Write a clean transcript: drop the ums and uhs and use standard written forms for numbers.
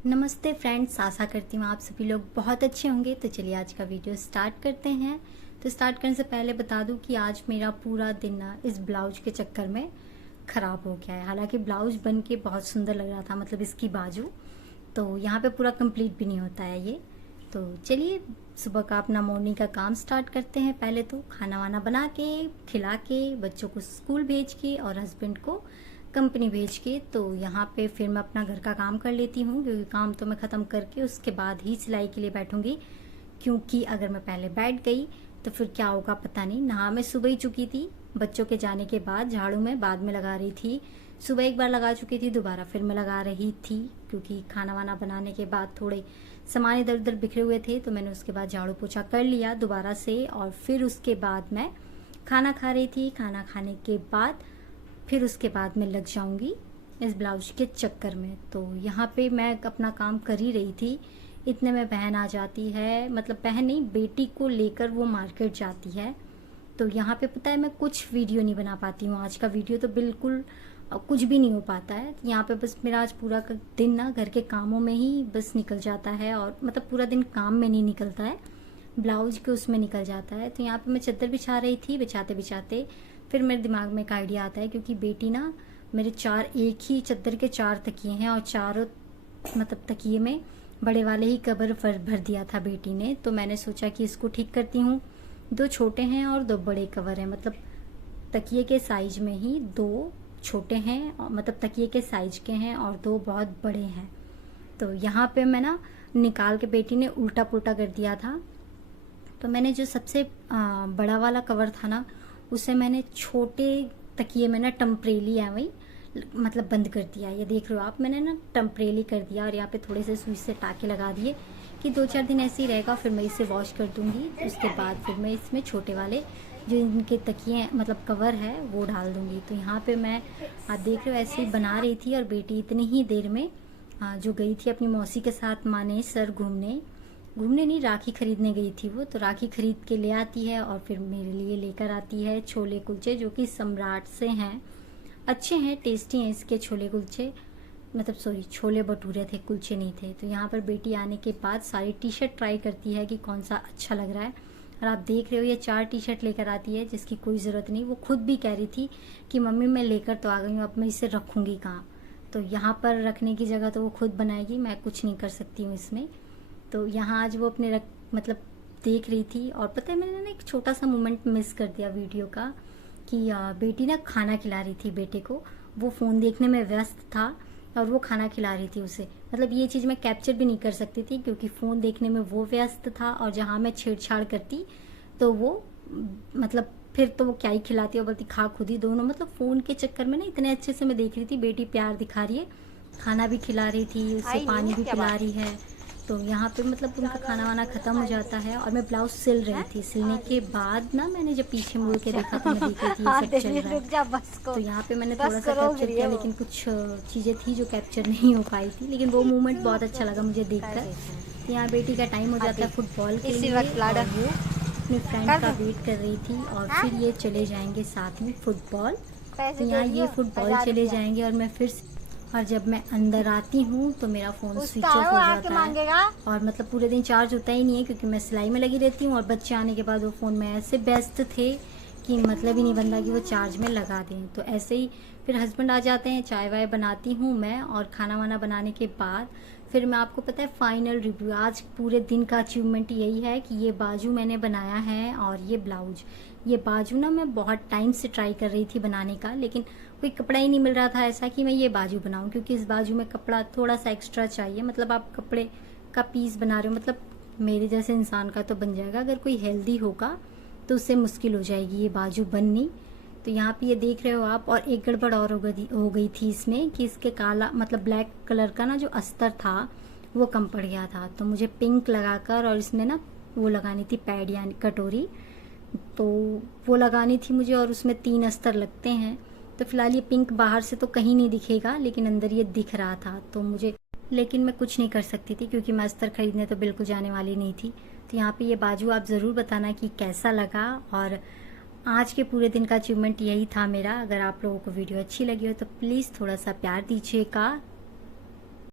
नमस्ते फ्रेंड्स, आशा करती हूँ आप सभी लोग बहुत अच्छे होंगे। तो चलिए आज का वीडियो स्टार्ट करते हैं। तो स्टार्ट करने से पहले बता दूं कि आज मेरा पूरा दिन ना इस ब्लाउज के चक्कर में ख़राब हो गया है। हालांकि ब्लाउज बन के बहुत सुंदर लग रहा था, मतलब इसकी बाजू तो यहाँ पे पूरा कंप्लीट भी नहीं होता है ये। तो चलिए सुबह का अपना मॉर्निंग का काम स्टार्ट करते हैं। पहले तो खाना वाना बना के खिला के बच्चों को स्कूल भेज के और हस्बैंड को कंपनी भेज के, तो यहाँ पे फिर मैं अपना घर का काम कर लेती हूँ, क्योंकि काम तो मैं ख़त्म करके उसके बाद ही सिलाई के लिए बैठूंगी। क्योंकि अगर मैं पहले बैठ गई तो फिर क्या होगा पता नहीं। नहा मैं सुबह ही चुकी थी, बच्चों के जाने के बाद झाड़ू मैं बाद में लगा रही थी। सुबह एक बार लगा चुकी थी, दोबारा फिर मैं लगा रही थी, क्योंकि खाना वाना बनाने के बाद थोड़े सामान इधर उधर बिखरे हुए थे। तो मैंने उसके बाद झाड़ू पोछा कर लिया दोबारा से, और फिर उसके बाद मैं खाना खा रही थी। खाना खाने के बाद फिर उसके बाद मैं लग जाऊंगी इस ब्लाउज के चक्कर में। तो यहाँ पे मैं अपना काम कर ही रही थी, इतने में बहन आ जाती है, मतलब बहन नहीं, बेटी को लेकर वो मार्केट जाती है। तो यहाँ पे पता है मैं कुछ वीडियो नहीं बना पाती हूँ। आज का वीडियो तो बिल्कुल कुछ भी नहीं हो पाता है। यहाँ पे बस मेरा आज पूरा का दिन ना घर के कामों में ही बस निकल जाता है, और मतलब पूरा दिन काम में नहीं निकलता है, ब्लाउज के उसमें निकल जाता है। तो यहाँ पे मैं चादर बिछा रही थी, बिछाते बिछाते फिर मेरे दिमाग में एक आइडिया आता है, क्योंकि बेटी ना मेरे एक ही चादर के 4 तकिए हैं, और चारों मतलब तकिए में बड़े वाले ही कवर भर दिया था बेटी ने। तो मैंने सोचा कि इसको ठीक करती हूँ। 2 छोटे हैं और 2 बड़े कवर हैं, मतलब तकिए के साइज में ही 2 छोटे हैं, मतलब तकिए के साइज के हैं, और 2 बहुत बड़े हैं। तो यहाँ पे मैं ना निकाल के बेटी ने उल्टा पुल्टा कर दिया था। तो मैंने जो सबसे बड़ा वाला कवर था ना, उसे मैंने छोटे तकिए में ना टम्परेली है वही मतलब बंद कर दिया। ये देख रहे हो आप, मैंने ना टम्परेली कर दिया, और यहाँ पे थोड़े से सुई से टाके लगा दिए कि 2-4 दिन ऐसे ही रहेगा। फिर मैं इसे वॉश कर दूंगी, उसके बाद फिर मैं इसमें छोटे वाले जो इनके तकिए मतलब कवर है वो डाल दूंगी। तो यहाँ पे मैं आप देख रहे हो ऐसे ही बना रही थी, और बेटी इतनी ही देर में जो गई थी अपनी मौसी के साथ मानेसर घूमने नहीं, राखी खरीदने गई थी वो। तो राखी खरीद के ले आती है, और फिर मेरे लिए लेकर आती है छोले कुलचे, जो कि सम्राट से हैं। अच्छे हैं, टेस्टी हैं इसके छोले कुलचे, मतलब सॉरी छोले भटूरे थे, कुलचे नहीं थे। तो यहाँ पर बेटी आने के बाद सारी टी शर्ट ट्राई करती है कि कौन सा अच्छा लग रहा है। और आप देख रहे हो ये 4 टी शर्ट लेकर आती है, जिसकी कोई ज़रूरत नहीं। वो खुद भी कह रही थी कि मम्मी मैं लेकर तो आ गई हूँ, अब मैं इसे रखूँगी कहाँ। तो यहाँ पर रखने की जगह तो वो खुद बनाएगी, मैं कुछ नहीं कर सकती हूँ इसमें। तो यहाँ आज वो अपने मतलब देख रही थी। और पता है मैंने ना एक छोटा सा मोमेंट मिस कर दिया वीडियो का, कि बेटी ना खाना खिला रही थी बेटे को, वो फ़ोन देखने में व्यस्त था और वो खाना खिला रही थी उसे। मतलब ये चीज़ मैं कैप्चर भी नहीं कर सकती थी, क्योंकि फ़ोन देखने में वो व्यस्त था, और जहाँ मैं छेड़छाड़ करती तो वो मतलब फिर तो वो क्या ही खिलाती और बोलती खा खुद ही। दोनों मतलब फ़ोन के चक्कर में ना इतने अच्छे से मैं देख रही थी, बेटी प्यार दिखा रही है, खाना भी खिला रही थी उसे, पानी भी पिला रही है। तो यहाँ पे मतलब उनका खाना वाना ख़त्म हो जाता है, और मैं ब्लाउज सिल रही थी। सिलने के बाद ना मैंने जब पीछे मुड़ के देखा तो मैं देख रही थी ये सब चल रहा है। तो यहाँ पे मैंने थोड़ा सा कैप्चर किया, लेकिन कुछ चीज़ें थी जो कैप्चर नहीं हो पाई थी, लेकिन वो मोमेंट बहुत अच्छा लगा मुझे देखकर। तो यहाँ बेटी का टाइम हो जाता है फुटबॉल के लिए, और वो अपने फ्रेंड का वेट कर रही थी, और फिर ये चले जाएंगे साथ में फुटबॉल। तो यहाँ ये फुटबॉल चले जाएंगे, और मैं फिर और जब मैं अंदर आती हूँ तो मेरा फ़ोन स्विच ऑफ हो जाता है, और मतलब पूरे दिन चार्ज होता ही नहीं है, क्योंकि मैं सिलाई में लगी रहती हूँ। और बच्चे आने के बाद वो फ़ोन में ऐसे व्यस्त थे कि मतलब ही नहीं बनता कि वो चार्ज में लगा दें। तो ऐसे ही फिर हस्बैंड आ जाते हैं, चाय वाय बनाती हूँ मैं, और खाना वाना बनाने के बाद फिर मैं आपको पता है फाइनल रिव्यू, आज पूरे दिन का अचीवमेंट यही है कि ये बाजू मैंने बनाया है, और ये ब्लाउज। ये बाजू ना मैं बहुत टाइम से ट्राई कर रही थी बनाने का, लेकिन कोई कपड़ा ही नहीं मिल रहा था ऐसा कि मैं ये बाजू बनाऊं, क्योंकि इस बाजू में कपड़ा थोड़ा सा एक्स्ट्रा चाहिए। मतलब आप कपड़े का पीस बना रहे हो, मतलब मेरे जैसे इंसान का तो बन जाएगा, अगर कोई हेल्दी होगा तो उससे मुश्किल हो जाएगी ये बाजू बननी। तो यहाँ पे ये देख रहे हो आप। और एक गड़बड़ और हो गई थी इसमें, कि इसके काला मतलब ब्लैक कलर का ना जो अस्तर था वो कम पड़ गया था। तो मुझे पिंक लगाकर और इसमें ना वो लगानी थी पैड यानी कटोरी, तो वो लगानी थी मुझे, और उसमें 3 अस्तर लगते हैं। तो फिलहाल ये पिंक बाहर से तो कहीं नहीं दिखेगा, लेकिन अंदर ये दिख रहा था। तो मुझे, लेकिन मैं कुछ नहीं कर सकती थी, क्योंकि मैं अस्तर खरीदने तो बिल्कुल जाने वाली नहीं थी। तो यहाँ पे ये बाजू आप ज़रूर बताना कि कैसा लगा, और आज के पूरे दिन का अचीवमेंट यही था मेरा। अगर आप लोगों को वीडियो अच्छी लगी हो तो प्लीज़ थोड़ा सा प्यार दीजिएगा,